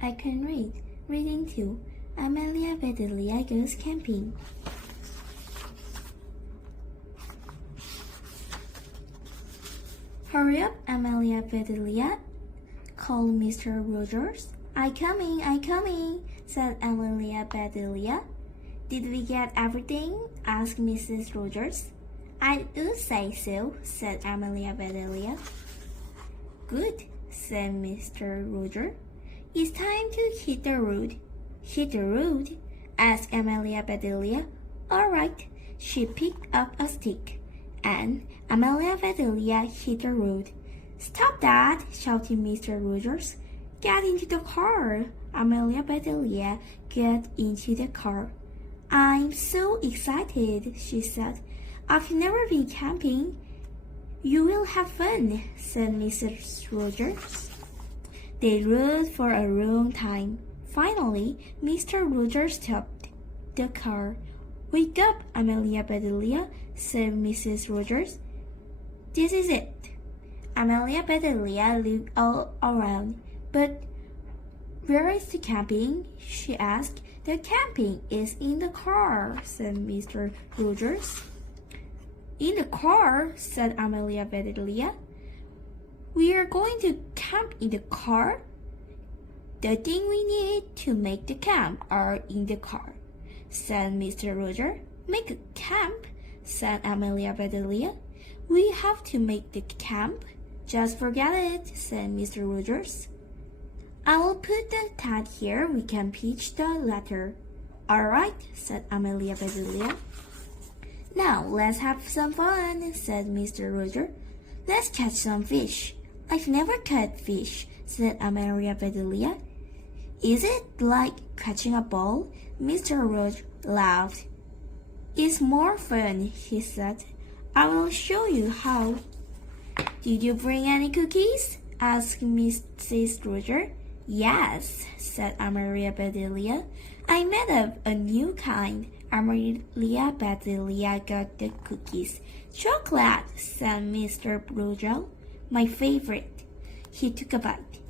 I can read. Reading 2. Amelia Bedelia goes camping. Hurry up, Amelia Bedelia, called Mr. Rogers. I coming, said Amelia Bedelia. Did we get everything? Asked Mrs. Rogers. I would say so, said Amelia Bedelia. Good, said Mr. Rogers. It's time to hit the road. Hit the road? Asked Amelia Bedelia. All right. She picked up a stick, and Amelia Bedelia hit the road. Stop that, shouted Mr. Rogers. Get into the car. Amelia Bedelia got into the car. I'm so excited, she said. I've never been camping. You will have fun, said Mrs. Rogers. They rode for a long time. Finally, Mr. Rogers stopped the car. Wake up, Amelia Bedelia, said Mrs. Rogers. This is it. Amelia Bedelia looked all around. But where is the camping? She asked. The camping is in the car, said Mr. Rogers. In the car, said Amelia Bedelia. We are going to camp in the car? The things we need to make the camp are in the car, said Mr. Rogers. Make a camp, said Amelia Bedelia. We have to make the camp. Just forget it, said Mr. Rogers. I will put the tent here. We can pitch the ladder. All right, said Amelia Bedelia. Now let's have some fun, said Mr. Rogers. Let's catch some fish. I've never caught fish, said Amelia Bedelia. Is it like catching a ball? Mr. Rogers laughed. It's more fun, he said. I will show you how. Did you bring any cookies? Asked Mrs. Rogers. Yes, said Amelia Bedelia. I made up a new kind. Amelia Bedelia got the cookies. Chocolate, said Mr. Rogers. My favorite. He took a bite.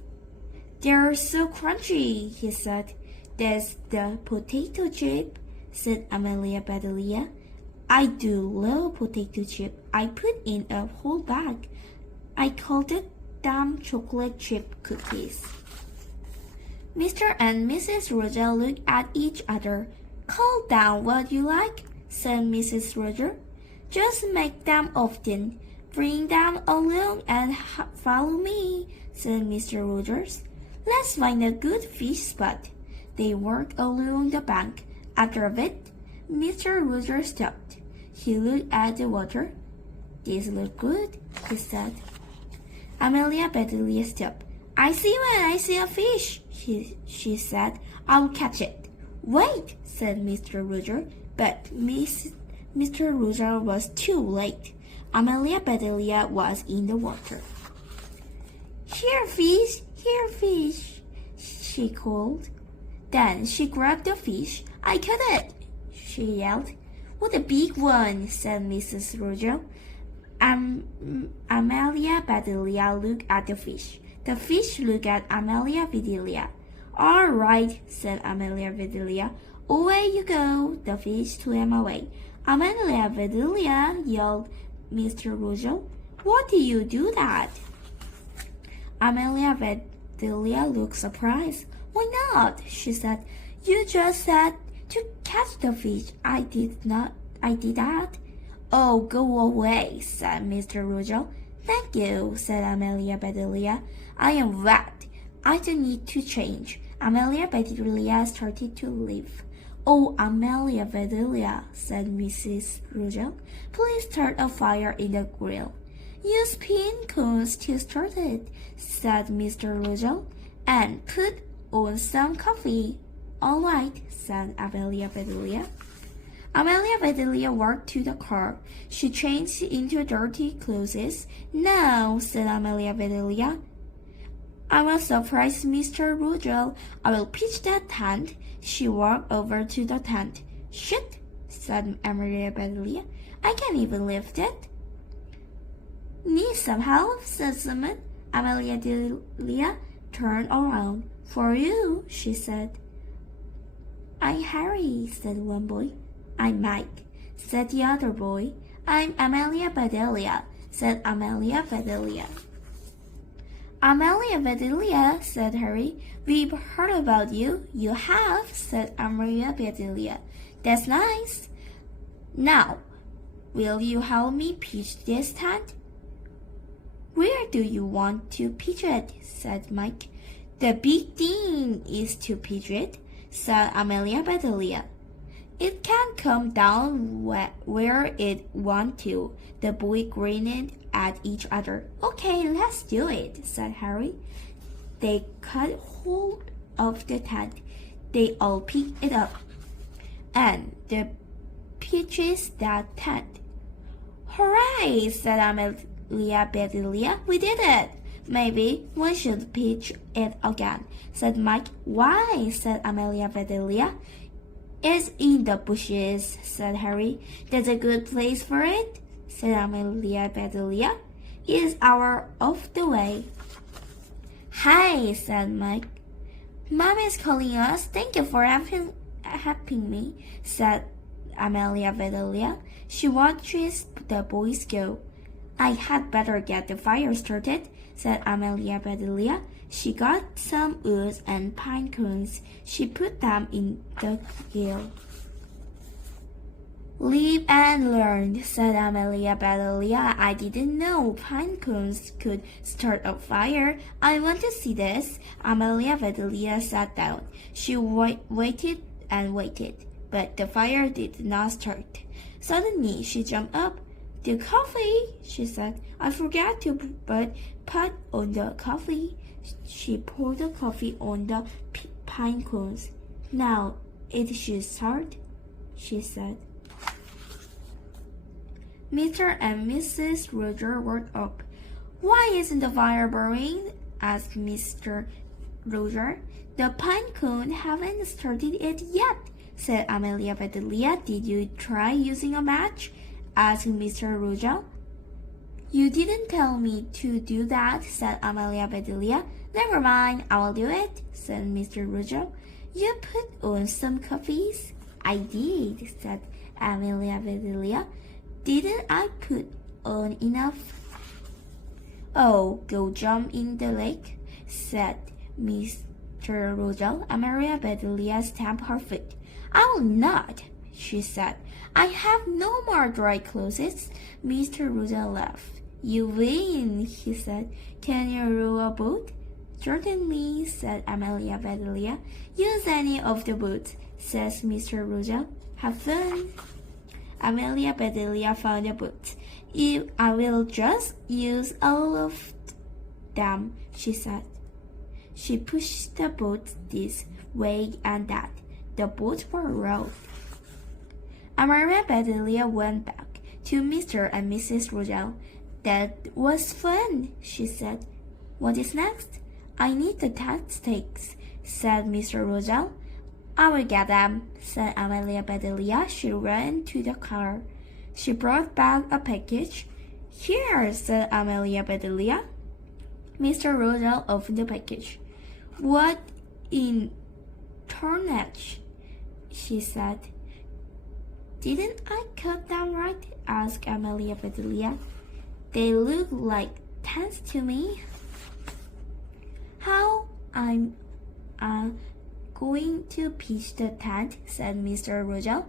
They're so crunchy, he said. That's the potato chip, said Amelia Bedelia. I do love potato chip. I put in a whole bag. I called them chocolate chip cookies. Mr. and Mrs. Rogers looked at each other. Call them what you like, said Mrs. Rogers. Just make them often. Bring them along and follow me, said Mr. Rogers. Let's find a good fish spot. They walked along the bank. After a bit, Mr. Rogers stopped. He looked at the water. This looks good, he said. Amelia Bedelia stopped. I see when I see a fish, she said. I'll catch it. Wait, said Mr. Rogers, but Mr. Rogers was too late. Amelia Bedelia was in the water. Here, fish, she called. Then she grabbed the fish. I caught it, she yelled. What a big one, said Mrs. Rogers. Amelia Bedelia looked at the fish. The fish looked at Amelia Bedelia. All right, said Amelia Bedelia. Away you go. The fish swam away. Amelia Bedelia, yelled Mr. Rogers. What do you do that? Amelia Bedelia looked surprised. Why not? She said. You just said to catch the fish. I did that. Oh, go away, said Mr. Rogers. Thank you, said Amelia Bedelia. I am wet. I don't need to change. Amelia Bedelia started to leave. Oh, Amelia Bedelia, said Mrs. Rogers. Please start a fire in the grill. Use pin cones to start it, said Mr. Rogers, and put on some coffee. All right, said Amelia Bedelia. Amelia Bedelia walked to the car. She changed into dirty clothes. Now, said Amelia Bedelia, I will surprise Mr. Rogers. I will pitch that tent. She walked over to the tent. Shit, said Amelia Bedelia. I can't even lift it. Need some help, said someone. Amelia Bedelia turned around. For you, she said. I'm Harry, said one boy. I'm Mike, said the other boy. I'm Amelia Bedelia, said Amelia Bedelia. Amelia Bedelia, said Harry. We've heard about you. You have, said Amelia Bedelia. That's nice. Now, will you help me pitch this tent? Where do you want to pitch it? Said Mike. The big thing is to pitch it, said Amelia Bedelia. It can come down where it wants to. The boys grinned at each other. Okay, let's do it, said Harry. They cut hold of the tent. They all picked it up. And the pitches that tent. Hooray, said Amelia Bedelia. We did it. Maybe we should pitch it again, said Mike. Why, said Amelia Bedelia. It's in the bushes, said Harry. That's a good place for it, said Amelia Bedelia. It's hour off the way. Hi, said Mike. Mom is calling us. Thank you for helping me, said Amelia Bedelia. She watches the boys go. I had better get the fire started, said Amelia Bedelia. She got some wood and pine cones. She put them in the grill. Live and learn, said Amelia Bedelia. I didn't know pine cones could start a fire. I want to see this. Amelia Bedelia sat down. She waited and waited, but the fire did not start. Suddenly, she jumped up. The coffee, she said. I forgot to put pot on the coffee. She poured the coffee on the pine cones. Now it should start, she said. Mr. and Mrs. Roger woke up. Why isn't the fire burning? Asked Mr. Roger. The pine cone haven't started it yet, said Amelia Bedelia. Did you try using a match? Asked Mr. Roger. You didn't tell me to do that, said Amelia Bedelia. Never mind, I will do it, said Mr. Roger. You put on some coffees? I did, said Amelia Bedelia. Didn't I put on enough? Oh, go jump in the lake, said Mr. Roger. Amelia Bedelia stamped her foot. I will not, she said. I have no more dry clothes. Mr. Roger laughed. You win, he said. Can you row a boat? Certainly, said Amelia Bedelia. Use any of the boats, says Mr. Roger. Have fun. Amelia Bedelia found a boat. I will just use all of them, she said. She pushed the boat this way and that. The boats were rowed. Amelia Bedelia went back to Mr. and Mrs. Roger. That was fun, she said. What is next? I need the tent stakes, said Mr. Roger. I will get them, said Amelia Bedelia. She ran to the car. She brought back a package. Here, said Amelia Bedelia. Mr. Roger opened the package. What in tarnation? She said. Didn't I cut them right? Asked Amelia Bedelia. They look like tents to me. How I'm going to pitch the tent, said Mr. Roger.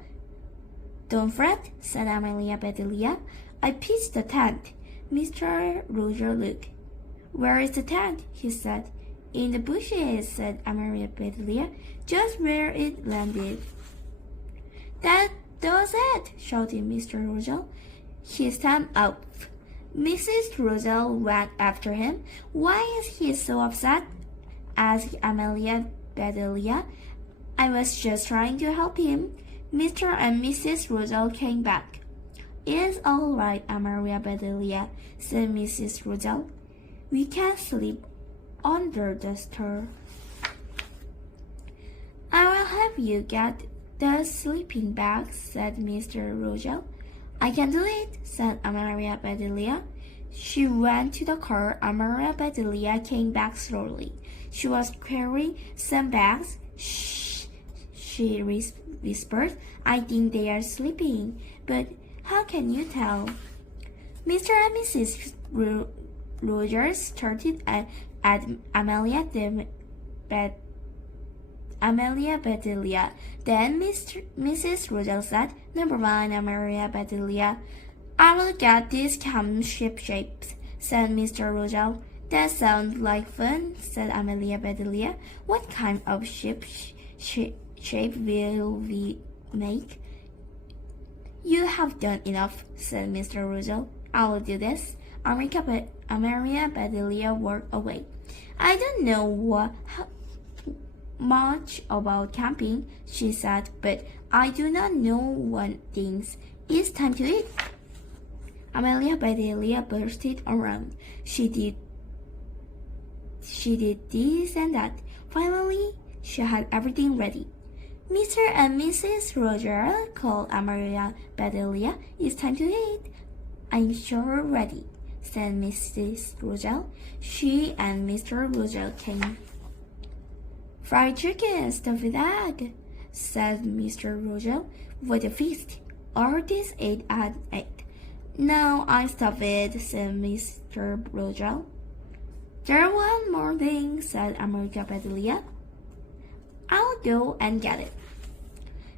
Don't fret, said Amelia Bedelia. I pitched the tent. Mr. Roger looked. Where is the tent? He said. In the bushes, said Amelia Bedelia, just where it landed. That does it, shouted Mr. Roger. He stamped up. Mrs. Roger went after him. Why is he so upset? Asked Amelia Bedelia. I was just trying to help him. Mr. and Mrs. Roger came back. It's all right, Amelia Bedelia, said Mrs. Roger. We can sleep under the stove. I will help you get the sleeping bag, said Mr. Roger. I can do it, said Amelia Bedelia. She went to the car. Amelia Bedelia came back slowly. She was carrying some bags. Shh, she whispered. I think they are sleeping. But how can you tell? Mr. and Mrs. Rogers started at Amelia Bedelia. Then Mrs. Rogers said, "Never mind, Amelia Bedelia. I will get these shapes," said Mr. Rogers. "That sounds like fun," said Amelia Bedelia. "What kind of shape will we make?" "You have done enough," said Mr. Rogers. "I will do this." Amelia Bedelia walked away. "I don't know much about camping," she said, "but I do not know one thing. It's time to eat." Amelia Bedelia bursted around. She did this and that. Finally, she had everything ready. "Mr. and Mrs. Rogers," called Amelia Bedelia, "it's time to eat." "I'm sure ready," said Mrs. Rogers. She and Mr. Rogers came. "Fried chicken, stuffed egg," said Mr. Rogers. "What a feast! All this ate at 8. "No, I stuffed it," said Mr. Rogers. "There's one more thing," said Amelia Bedelia. "I'll go and get it."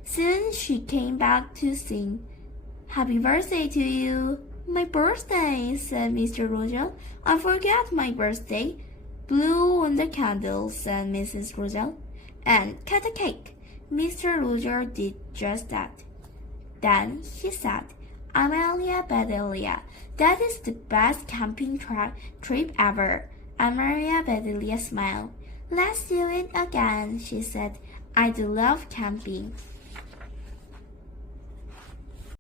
Soon she came back to sing, "Happy birthday to you." "My birthday," said Mr. Rogers. "I forgot my birthday." "Blow on the candle," said Mrs. Rogers. "And cut a cake." Mr. Rogers did just that. Then he said, "Amelia Bedelia, that is the best camping trip ever." Amelia Bedelia smiled. "Let's do it again," she said. "I do love camping."